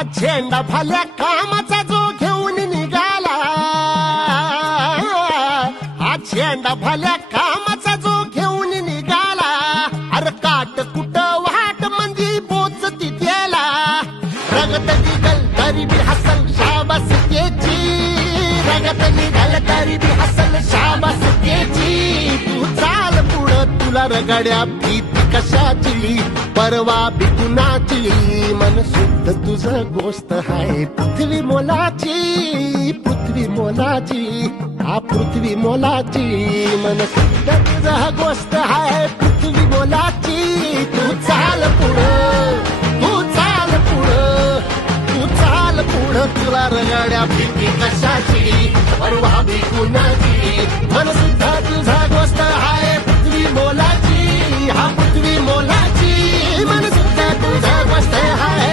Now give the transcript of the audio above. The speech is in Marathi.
हा झेंडा भल्या कामाचा जो घेऊन निघाला, हा झेंडा भल्या कामाचा जो घेऊन निघाला, अरे काट कुट वाट म्हणजे पोचती त्याला, रगत निघल तरी बी हसल शाबास त्याची, रगत निघल तरी बी हसल शाबास त्याची. तू चाल पुढं तुला रगड्या भीती कशाची, परवा बी कुणाची, मन शुद्ध तुझं गोष्ट हाय पृथ्वी मोलाची, पृथ्वी मोलाची, हा पृथ्वी मोलाची, मन शुद्ध तुझं गोष्ट हाय पृथ्वी मोलाची. तू चाल पुढं, तू चाल पुढं, तू चाल पुढं तुला रगड्या भीती कशाची, परवा बी कुणाची, मन शुद्ध तुझं